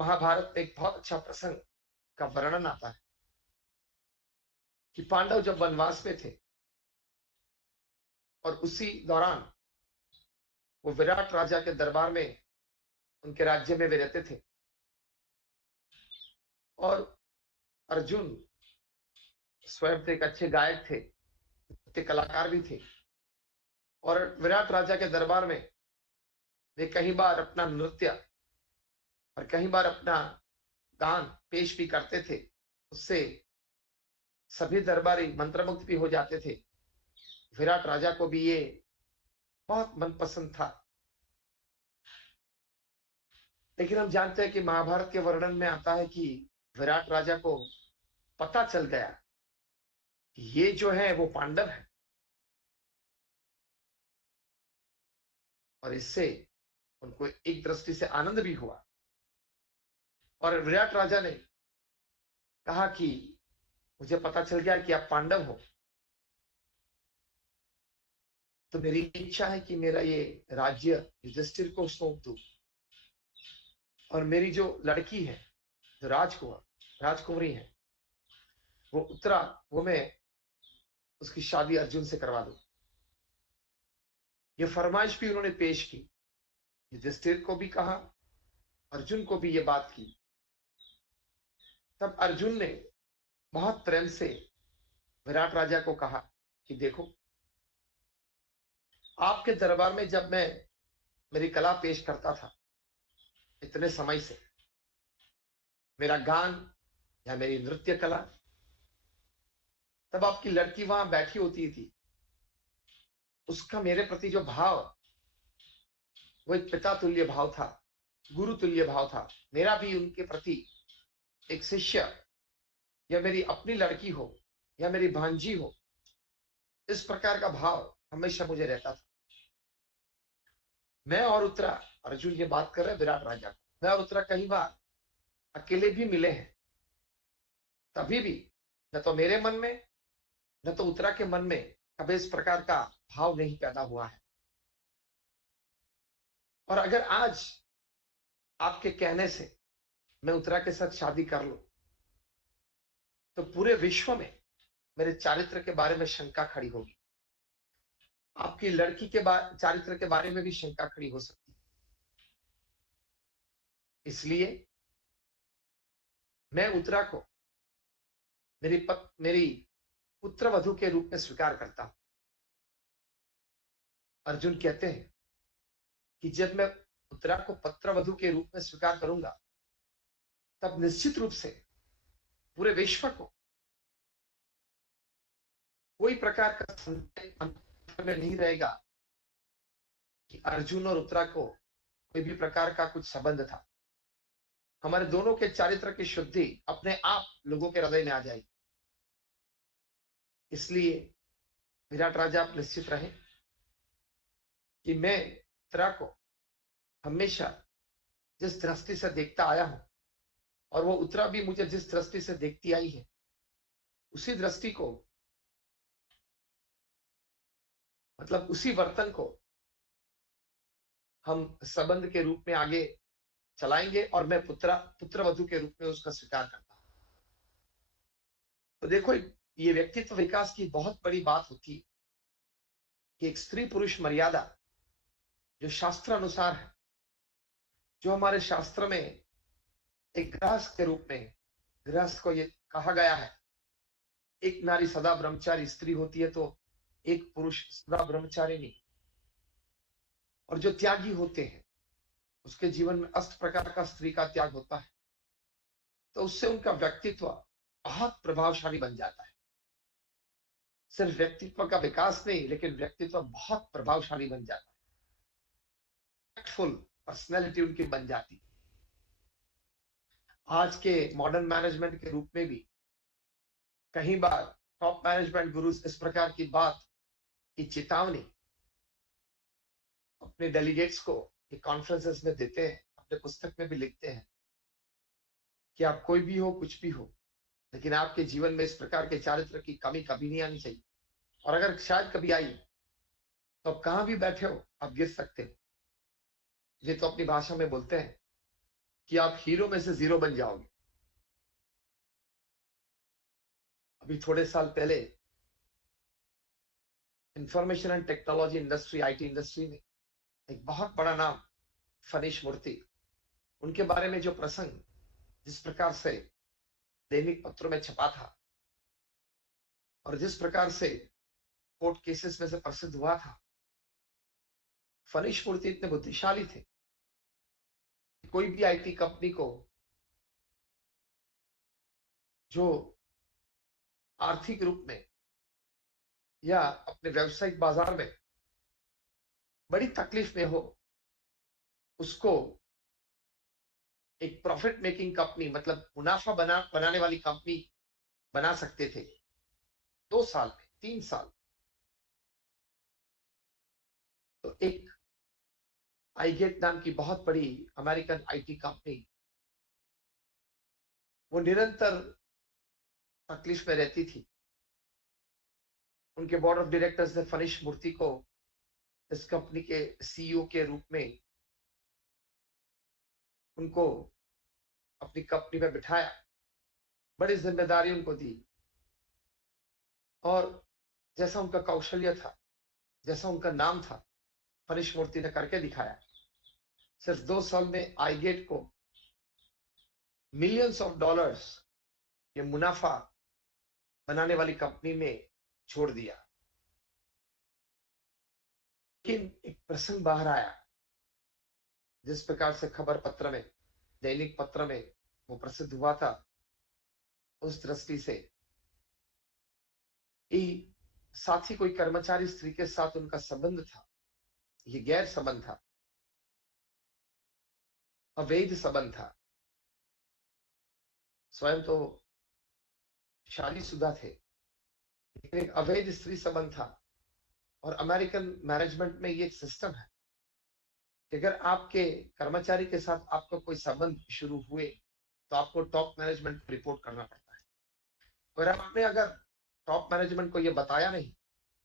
महाभारत में एक बहुत अच्छा प्रसंग का वर्णन आता है कि पांडव जब वनवास में थे और उसी दौरान वो विराट राजा के दरबार में, उनके राज्य में वे रहते थे। और अर्जुन स्वयं तो एक अच्छे गायक थे, अच्छे कलाकार भी थे। और विराट राजा के दरबार में वे कई बार अपना नृत्य और कई बार अपना गान पेश भी करते थे। उससे सभी दरबारी मंत्रमुग्ध भी हो जाते थे। विराट राजा को भी ये बहुत मनपसंद था। लेकिन हम जानते हैं कि महाभारत के वर्णन में आता है कि विराट राजा को पता चल गया कि ये जो है वो पांडव है, और इससे उनको एक दृष्टि से आनंद भी हुआ। और विराट राजा ने कहा कि मुझे पता चल गया कि आप पांडव हो, तो मेरी इच्छा है कि मेरा ये राज्य युधिष्ठिर को सौंप दूं, और मेरी जो लड़की है, जो राजकुमारी है, वो उत्तरा, वो मैं उसकी शादी अर्जुन से करवा दूं। ये फरमाइश भी उन्होंने पेश की, युधिष्ठिर को भी कहा, अर्जुन को भी ये बात की। तब अर्जुन ने बहुत प्रेम से विराट राजा को कहा कि देखो, आपके दरबार में जब मैं मेरी कला पेश करता था इतने समय से, मेरा गान या मेरी नृत्य कला, तब आपकी लड़की वहां बैठी होती थी। उसका मेरे प्रति जो भाव, वो एक पिता तुल्य भाव था, गुरु तुल्य भाव था। मेरा भी उनके प्रति एक शिष्य, या मेरी अपनी लड़की हो या मेरी भांजी हो, इस प्रकार का भाव हमेशा मुझे रहता था। मैं और उत्तरा, अर्जुन ये बात कर रहे हैं विराट राजा को, मैं और उत्तरा कई बार अकेले भी मिले हैं। तभी भी न तो मेरे मन में न तो उत्तरा के मन में कभी इस प्रकार का भाव नहीं पैदा हुआ है। और अगर आज आपके कहने से मैं उत्तरा के साथ शादी कर लूं, तो पूरे विश्व में मेरे चारित्र के बारे में शंका खड़ी होगी। आपकी लड़की के चारित्र के बारे में भी शंका खड़ी हो सकती है। इसलिए मैं उत्तरा को मेरी पुत्र वधु के रूप में स्वीकार करता हूं। अर्जुन कहते हैं कि जब मैं उत्तरा को पत्र वधु के रूप में स्वीकार करूंगा, तब निश्चित रूप से पूरे विश्व को कोई प्रकार का संदेह में नहीं रहेगा कि अर्जुन और उत्तरा को कोई भी प्रकार का कुछ संबंध था। हमारे दोनों के चारित्र की शुद्धि अपने आप लोगों के हृदय में आ जाएगी। इसलिए विराट राजा, आप निश्चित रहे कि मैं उत्तरा को हमेशा जिस दृष्टि से देखता आया हूं, और वो उत्तरा भी मुझे जिस दृष्टि से देखती आई है, उसी दृष्टि को, मतलब उसी वर्तन को हम संबंध के रूप में आगे चलाएंगे, और मैं पुत्र वधु के रूप में उसका स्वीकार करता हूं। तो देखो, ये व्यक्तित्व विकास की बहुत बड़ी बात होती है कि एक स्त्री पुरुष मर्यादा जो शास्त्र अनुसार है, जो हमारे शास्त्र में एक गृहस्थ के रूप में गृहस्थ को ये कहा गया है, एक नारी सदा ब्रह्मचारी स्त्री होती है, तो एक पुरुष सदा ब्रह्मचारी नहीं। और जो त्यागी होते हैं, उसके जीवन में अष्ट प्रकार का स्त्री का त्याग होता है, तो उससे उनका व्यक्तित्व बहुत प्रभावशाली बन जाता है। सिर्फ व्यक्तित्व का विकास नहीं, लेकिन व्यक्तित्व बहुत प्रभावशाली बन जाता है। फुल पर्सनैलिटी उनकी बन जाती है। आज के मॉडर्न मैनेजमेंट के रूप में भी कई बार टॉप मैनेजमेंट गुरुज इस प्रकार की बात की चेतावनी अपने डेलीगेट्स को कॉन्फ्रेंसेस में देते हैं, अपने पुस्तक में भी लिखते हैं कि आप कोई भी हो, कुछ भी हो, लेकिन आपके जीवन में इस प्रकार के चारित्र की कमी कभी नहीं आनी चाहिए। और अगर शायद कभी आई, तो आप कहां भी बैठे हो, आप गिर सकते हो। ये तो अपनी भाषा में बोलते हैं कि आप हीरो में से जीरो बन जाओगे। अभी थोड़े साल पहले information and technology industry, IT industry में एक बहुत बड़ा नाम फनीश मूर्ति, उनके बारे में जो प्रसंग जिस प्रकार से दैनिक पत्रों में छपा था और जिस प्रकार से कोर्ट केसेस में से प्रसिद्ध हुआ था, फनीश मूर्ति इतने बुद्धिशाली थे कि कोई भी आईटी कंपनी को जो आर्थिक रूप में या अपने व्यावसायिक बाजार में बड़ी तकलीफ में हो, उसको एक प्रॉफिट मेकिंग कंपनी, मतलब मुनाफा बनाने वाली कंपनी बना सकते थे 2 साल में, 3 साल। तो एक आईगेट नाम की बहुत बड़ी अमेरिकन आईटी कंपनी, वो निरंतर तकलीफ में रहती थी। उनके बोर्ड ऑफ डायरेक्टर्स ने फनीश मूर्ति को इस कंपनी के सीईओ के रूप में उनको अपनी कंपनी में बिठाया, बड़ी जिम्मेदारी उनको दी और जैसा उनका कौशल्य था, जैसा उनका नाम था, फनीश मूर्ति ने करके दिखाया। सिर्फ 2 साल में आईगेट को मिलियंस ऑफ डॉलर्स ये मुनाफा बनाने वाली कंपनी में छोड़ दिया। लेकिन एक प्रसंग बाहर आया, जिस प्रकार से खबर पत्र में, दैनिक पत्र में वो प्रसिद्ध हुआ था, उस दृष्टि से साथ ही कोई कर्मचारी स्त्री के साथ उनका संबंध था। ये गैर संबंध था, अवैध संबंध था। स्वयं तो शादीशुदा थे, लेकिन एक अवैध स्त्री संबंध था। और अमेरिकन मैनेजमेंट में ये एक सिस्टम है कि अगर आपके कर्मचारी के साथ आपका कोई संबंध शुरू हुए तो आपको टॉप मैनेजमेंट को रिपोर्ट करना पड़ता है। और आपने अगर टॉप मैनेजमेंट को ये बताया नहीं,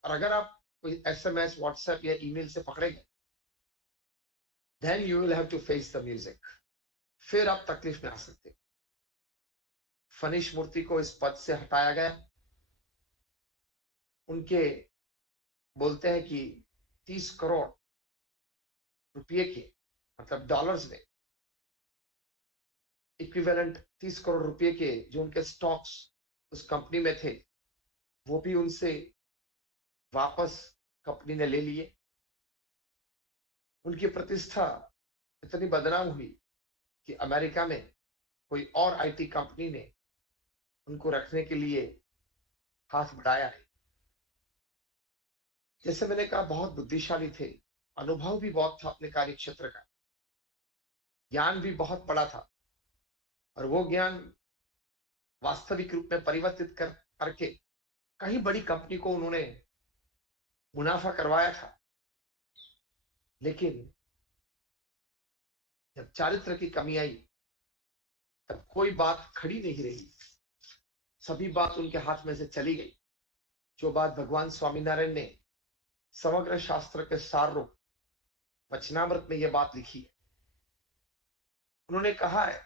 और अगर आप कोई एसएमएस, व्हाट्सएप या ईमेल से पकड़े गए, then you will have to face the music. फिर आप तकलीफ में आ सकते। फनीश मूर्ति को इस पद से हटाया गया। उनके बोलते हैं कि 30 करोड़ रुपये के, मतलब डॉलर्स में इक्विवेलेंट 30 करोड़ रुपए के जो उनके स्टॉक्स उस कंपनी में थे, वो भी उनसे वापस कंपनी ने ले लिए। उनकी प्रतिष्ठा इतनी बदनाम हुई कि अमेरिका में कोई और आईटी कंपनी ने उनको रखने के लिए हाथ बढ़ाया है। जैसे मैंने कहा, बहुत बुद्धिशाली थे, अनुभव भी बहुत था अपने कार्य क्षेत्र का, ज्ञान भी बहुत बड़ा था, और वो ज्ञान वास्तविक रूप में परिवर्तित करके कहीं बड़ी कंपनी को उन्होंने मुनाफा करवाया था। लेकिन जब चारित्र की कमी आई, तब कोई बात खड़ी नहीं रही, सभी बात उनके हाथ में से चली गई। जो बात भगवान स्वामीनारायण ने समग्र शास्त्र के सार रूप वचनामृत में यह बात लिखी है। उन्होंने कहा है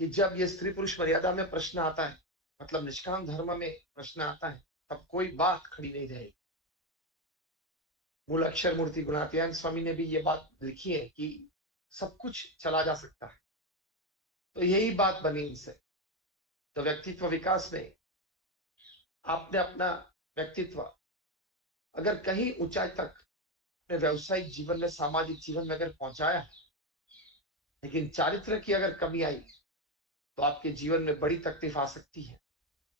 कि जब यह स्त्री पुरुष मर्यादा में प्रश्न आता है, मतलब निष्काम धर्म में प्रश्न आता है, तब कोई बात खड़ी नहीं रहेगी। मूल अक्षर मूर्ति गुणातीतानंद स्वामी ने भी ये बात लिखी है कि सब कुछ चला जा सकता है। तो यही बात बनी इनसे। तो व्यक्तित्व विकास में आपने अपना व्यक्तित्व अगर कहीं ऊंचाई तक अपने व्यवसायिक जीवन में, सामाजिक जीवन में अगर पहुंचाया है, लेकिन चारित्र की अगर कमी आई, तो आपके जीवन में बड़ी तकलीफ आ सकती है।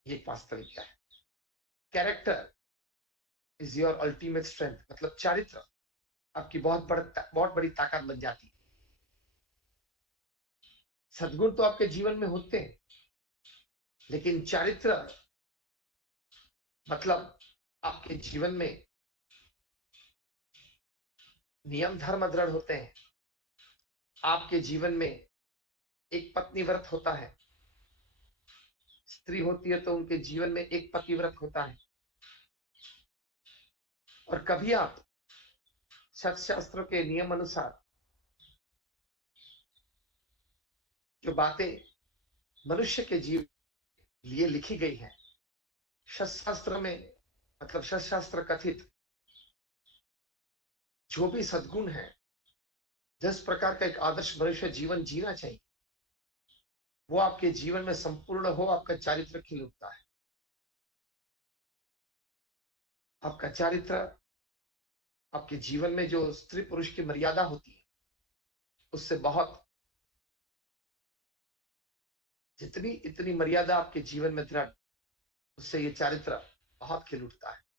ये एक वास्तविकता है। Character is your ultimate strength, मतलब चारित्र आपकी बहुत बड़ी ताकत बन जाती है। सद्गुण तो आपके जीवन में होते हैं, लेकिन चारित्र मतलब आपके जीवन में नियम धर्म दृढ़ होते हैं। आपके जीवन में एक पत्नी व्रत होता है, स्त्री होती है तो उनके जीवन में एक पति व्रत होता है। और कभी आप शास्त्रों के नियम अनुसार जो बातें मनुष्य के जीवन लिए लिखी गई हैं, शास्त्र में, मतलब शास्त्र कथित जो भी सद्गुण है, जिस प्रकार का एक आदर्श मनुष्य जीवन जीना चाहिए, वो आपके जीवन में संपूर्ण हो, आपका चारित्र खिल उठता है। आपका चारित्र, आपके जीवन में जो स्त्री पुरुष की मर्यादा होती है, उससे बहुत, जितनी इतनी मर्यादा आपके जीवन में दृढ़, उससे ये चारित्र बहुत खिल उठता है।